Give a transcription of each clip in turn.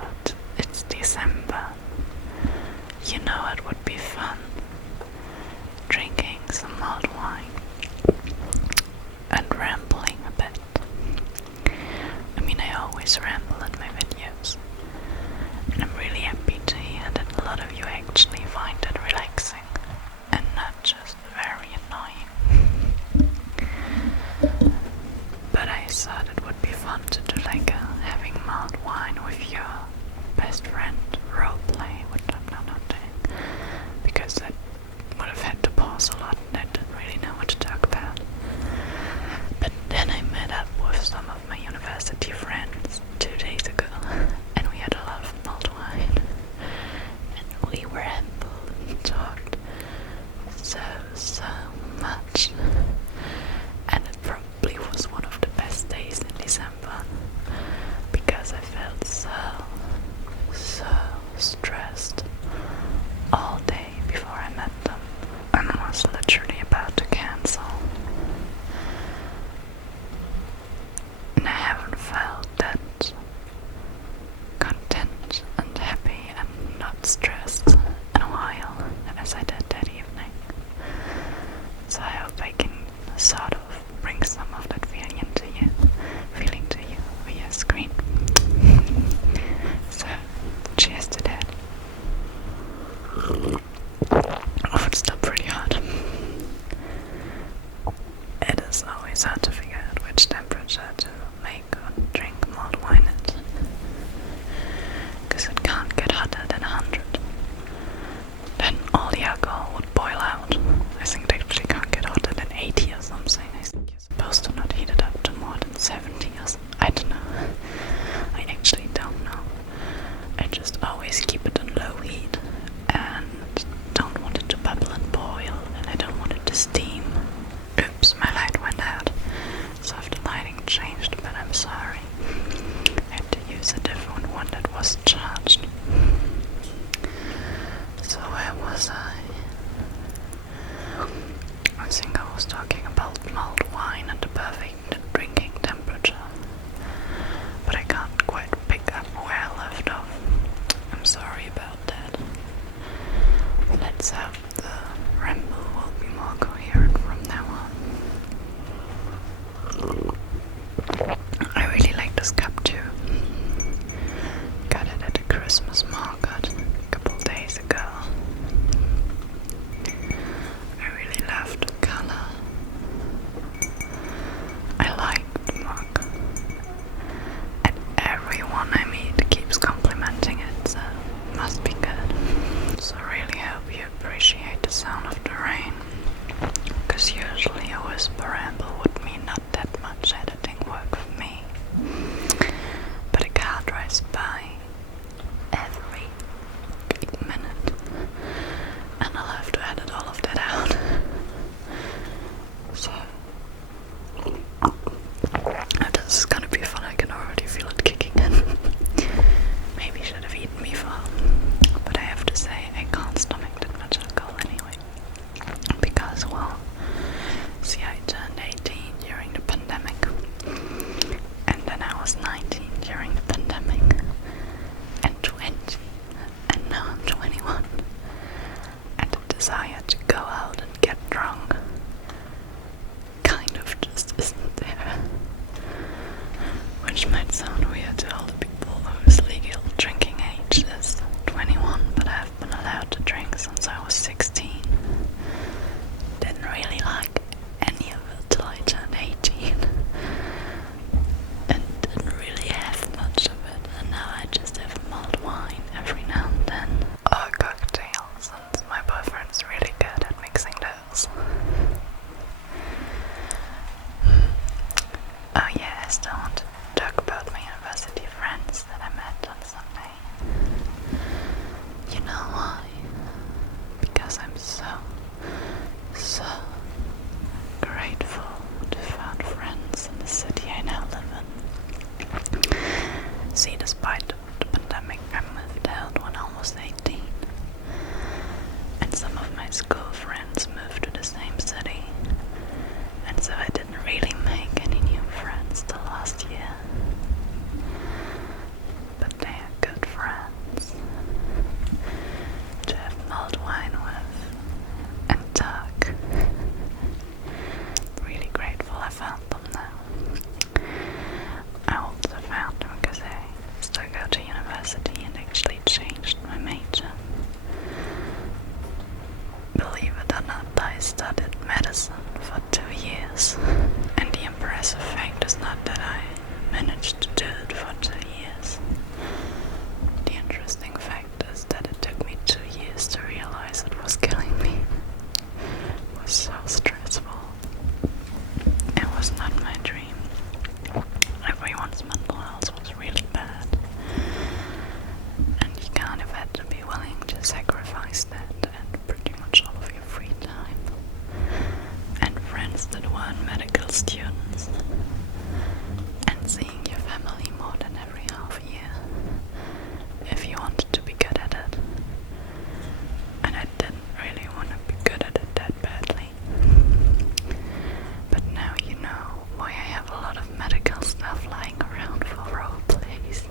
But it's December. You know it would be fun drinking some mulled wine and rambling a bit. I mean, I always ramble in my videos, and I'm really happy to hear that a lot of you actually find it relaxing and not just very annoying. But I thought it would be fun to do like a having mulled wine with your best friend roleplay, which I'm now not doing, because I would have had to pause a lot and I didn't really know what to talk about. But then I met up with some of my university friends 2 days ago, and we had a lot of mulled wine, and we rambled and talked so much, and it probably was one of the best days in December, because I felt so stressed all day before I met them, and was literally about to cancel. And I haven't felt that content and happy and not stressed in a while as I did that evening. So I hope I can sort of bring some of that feeling to you via screen. So, cheers to that. Oh, it's still pretty hot. It is always hard to figure out which temperature to make or drink mulled wine at, because it can't get hotter than 100. Then all the alcohol would boil out. I think they actually can't get hotter than 80 or something. I think you're supposed to not heat it up to more than 70 or something. I don't know. I actually don't know. I just always keep it on low heat and don't want it to bubble and boil, and I don't want it to steam. Oops, my light went out. So if the lighting changed, but I'm sorry. I had to use a different one that was charged. So where was I? I think I was talking about mulled wine and the perfect drinking temperature, but I can't quite pick up where I left off. I'm sorry about that. Let's hope the ramble will be more coherent from now on. I really like this cup too. Got it at the Christmas market a couple days ago. I really love the color. I like the mug. And everyone I meet keeps complimenting it, so it must be good. So I really hope you appreciate the sound of the rain, because usually a whisper ramble would mean not that much editing work for me. But a car drives by every minute, and I'll have to edit all of that out. So this is gonna be fun. I can already feel it kicking in. Maybe should have eaten before, but I have to say I can't stomach that much alcohol anyway, because, well, see, I turned 18 during the pandemic, and then I was 19 during the pandemic, and 20, and now I'm 21, and the desire to go out and get drunk kind of just isn't there, which might sound weird to all the people whose legal drinking age is sacrifice that and pretty much all of your free time, and friends that weren't medical students, and seeing your family more than every half year if you wanted to be good at it. And I didn't really want to be good at it that badly. But now you know why I have a lot of medical stuff lying around for role plays.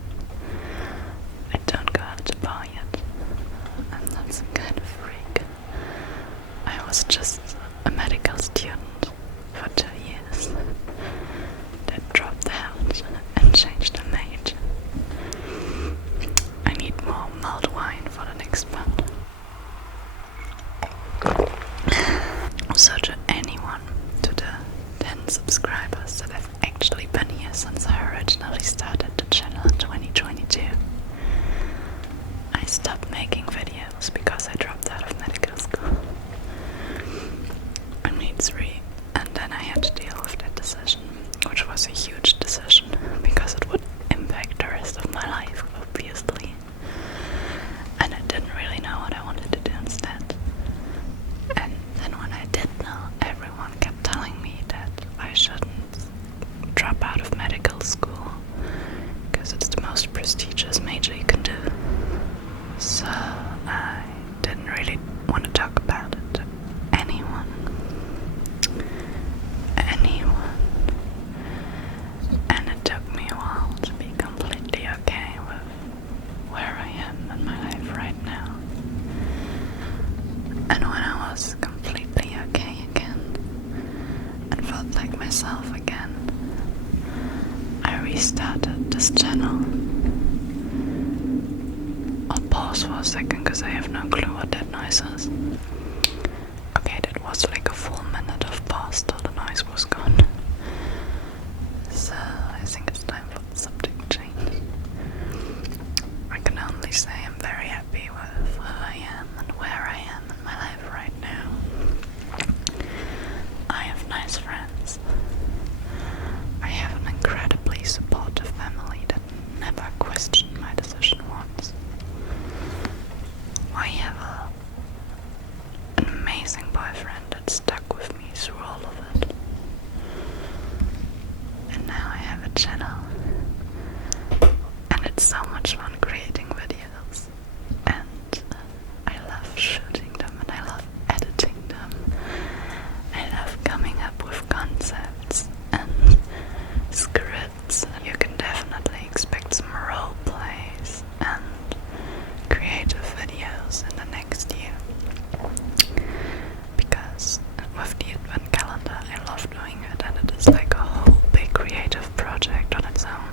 I don't go out to buy it. I'm not some kind of freak. I was just a medical student for 2 years that dropped out and changed a major. I need more mulled wine for the next month. So to anyone, to the 10 subscribers that have actually been here since I originally started the channel in 2022, I stopped making videos because I dropped out of medical school. I made 3, and then I had to deal with that decision, which was a huge decision because it would impact the rest of my life, obviously. And I didn't really know what I wanted to do instead. And then when I did know, everyone kept telling me that I shouldn't drop out of medical school because it's the most prestigious major you can do. So I didn't really want to talk about it to anyone. And it took me a while to be completely okay with where I am in my life right now. And when I was completely okay again and felt like myself again, I restarted this channel. I'll pause for a second because I have no clue what that noise is. Okay, that was like a full minute of pause till the noise was gone. So I think it's time for the subject change. I can only say I'm very happy with who I am and where I am in my life right now. I have nice friends. I have an incredibly supportive family that never questioned my decision once. I have an amazing boyfriend that stuck with me through all of it. And now I have a channel. And it's so much fun creating videos. And I love shooting them and I love editing them. I love coming up with concepts and scripts. You can definitely expect some role plays and creative videos in the next year. Because with the advent calendar, I love doing it, and it is like a whole big creative project on its own.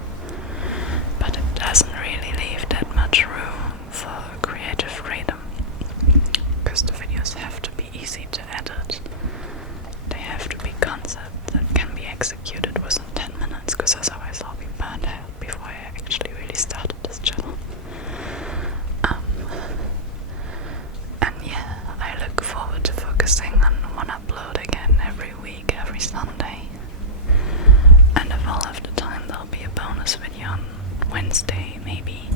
But it doesn't really leave that much room for creative freedom, because the videos have to be easy to edit. They have to be concepts that can be executed within 10 minutes, because otherwise I'll be burned out before I actually really started this channel. And yeah, I look forward to focusing on one upload again every week, every Sunday. And if I'll have the time, there'll be a bonus video on Wednesday, maybe.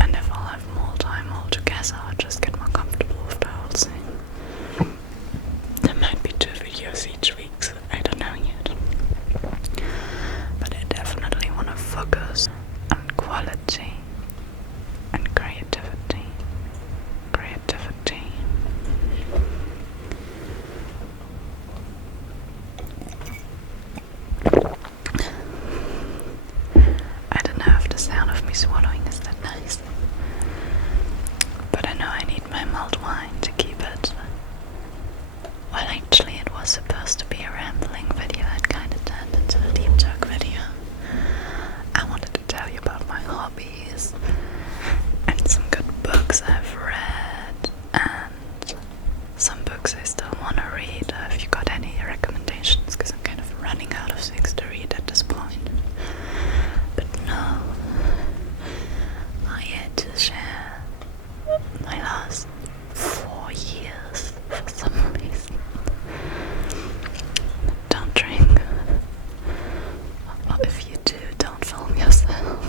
And if I'll have more time altogether, I'll just get more comfortable with the whole thing. There might be 2 videos each week, so I don't know yet. But I definitely want to focus on quality and creativity. I don't know if the sound of me swallowing is that nice, but I know I need my mulled wine to keep it. Well, actually it was supposed to be a rambling video. It kind of turned into a deep talk video. I wanted to tell you about my hobbies and some good books I've read and some books I still want to read. If you got any recommendations, because I'm kind of running out of things to read at this point. But no, I had to share my last 4 years for some reason. Don't drink. Or if you do, don't film yourself.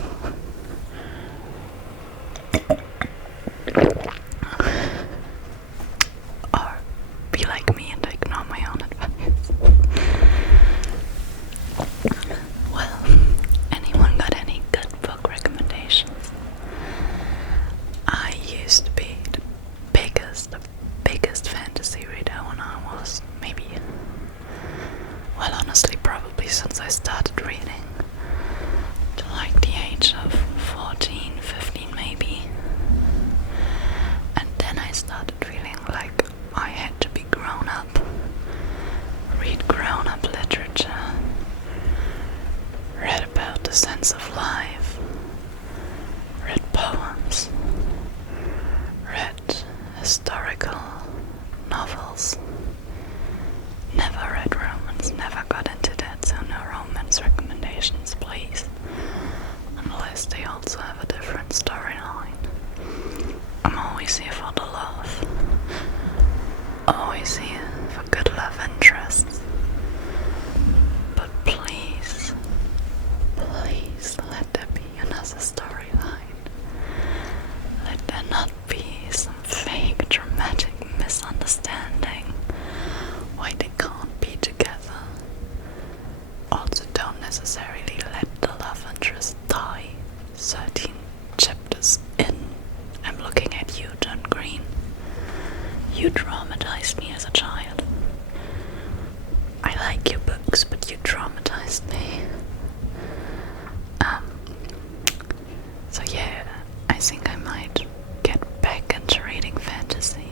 might get back into reading fantasy.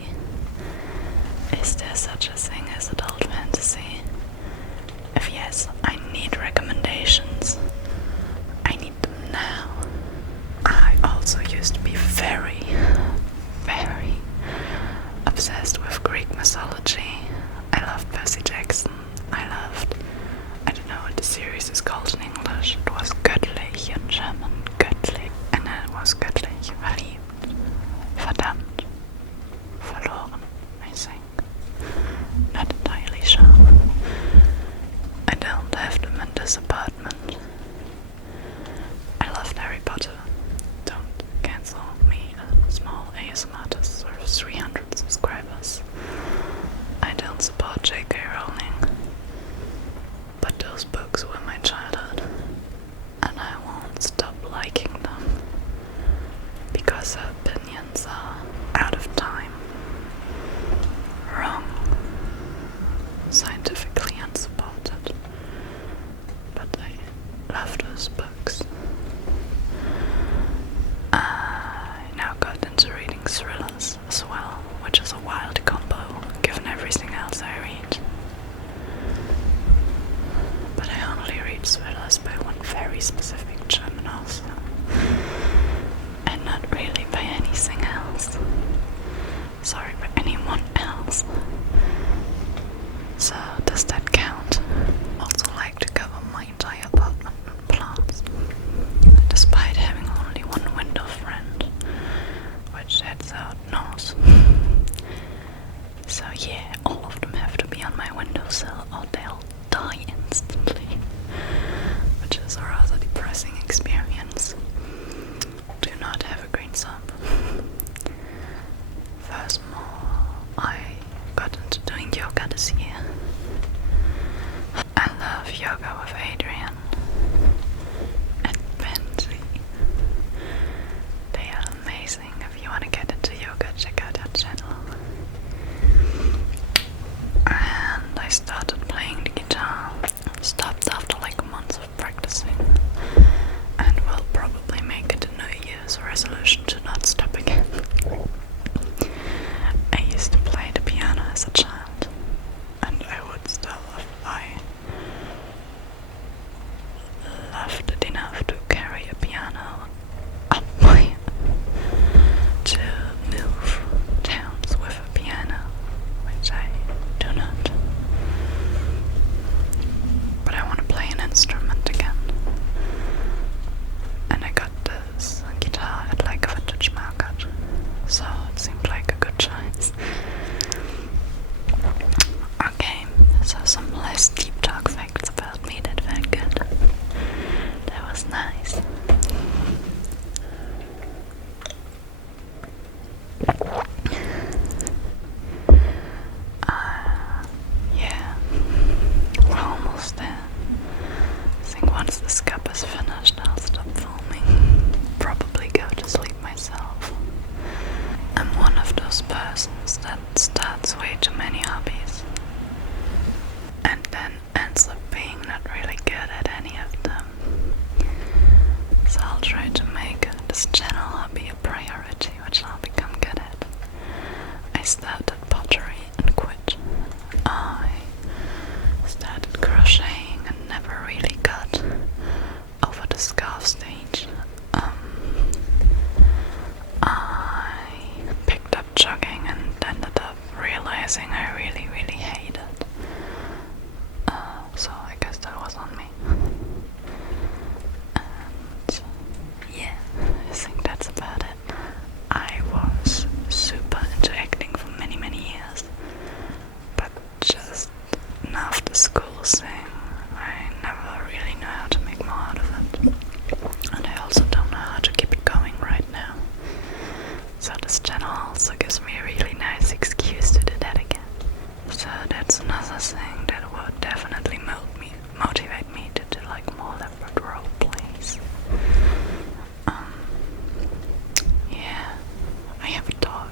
Is there such a thing as adult fantasy? If yes, I need recommendations. I need them now. I also used to be very, very obsessed with Greek mythology. I loved Percy Jackson. I don't know what the series is called in English. It was göttlich in German, göttlich. And then it was göttlich, verliebt, verdammt, verloren, I think. Not entirely sure. I don't have them in this apartment. I loved Harry Potter. Don't cancel me a small ASM artist with 300 subscribers. I don't support J.K. Rowling. But those books were my childhood. And I won't stop liking them. Because her opinions are out of time. Wrong. Scientifically unsupported. But I love those books. I now got into reading thrillers as well, which is a wild combo given everything else I read. But I only read thrillers by one very specific German author, and not really by anything else. Sorry, by anyone else. So, does that count? I also like to cover my entire apartment with plants, despite having only one window front, which heads out north. So yeah, all of them have to be on my windowsill or they'll die instantly, which is a rather depressing experience. Do not have a green thumb. Furthermore, I got into doing yoga this year. I love yoga with Adrian and Benji. They are amazing. If you want to get into yoga, check out their channel. And I started playing the guitar. Stopped after like a month of practicing. And will probably make it a New Year's resolution to not stop again. I used to play the piano as a child. And I would still if I loved it enough to carry a piano up my to move towns with a piano, which I do not. But I want to play an instrument again. And I got this guitar at like a vintage market, so it seemed like a good choice. Okay, so some less deep talk facts about me that felt good. That was nice. Yeah, we're almost there. I think once this cup is finished, I'll stop filming. Probably go to sleep myself. I'm one of those persons that starts way too many hobbies and then ends up being not really good at any of them. So I'll try to make this channel hobby a priority, which I'll become good at. I started pottery and quit. I started crocheting and never really got over the scarf stage. I picked up jogging and ended up realizing I really, really hate it. So I guess that was on me. And yeah, I think that's about it. I was super into acting for many, many years. But just an after school thing, I never really know how to make more out of it. And I also don't know how to keep it going right now. So this channel also gives me a really nice excuse to do that again. So that's another thing that would definitely motivate me to do like more elaborate role plays. Yeah, I have a dog.